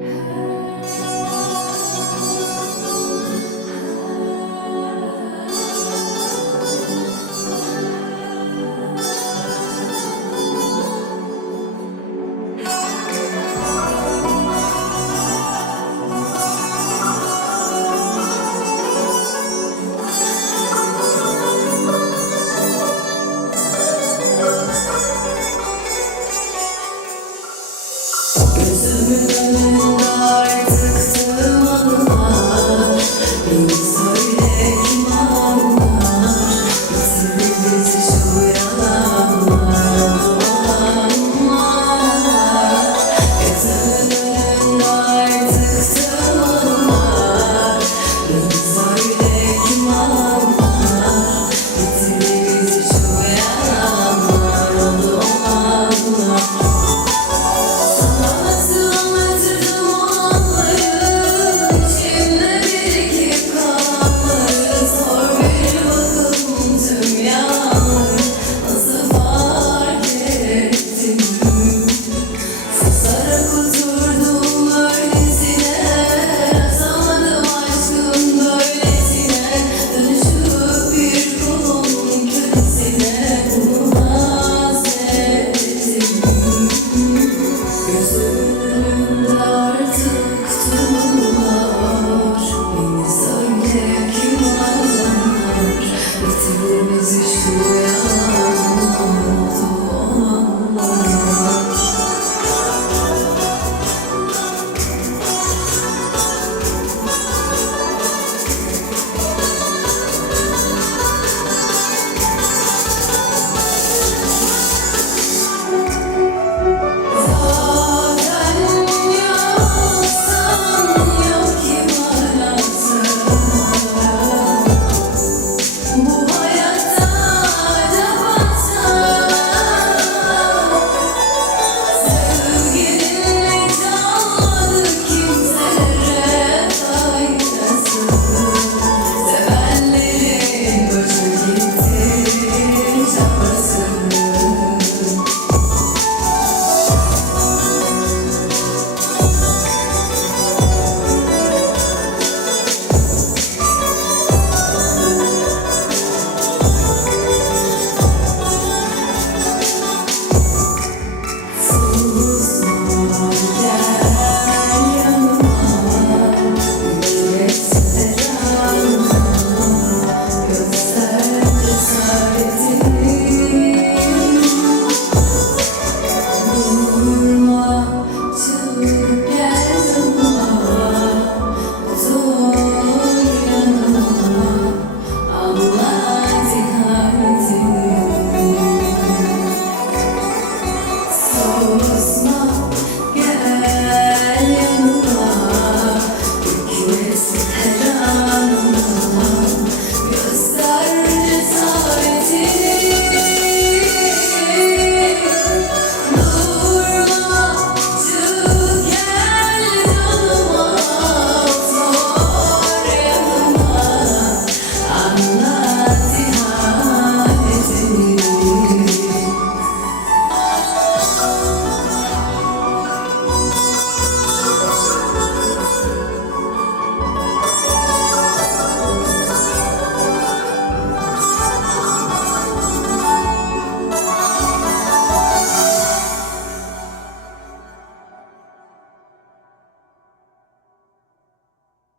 Ah exist.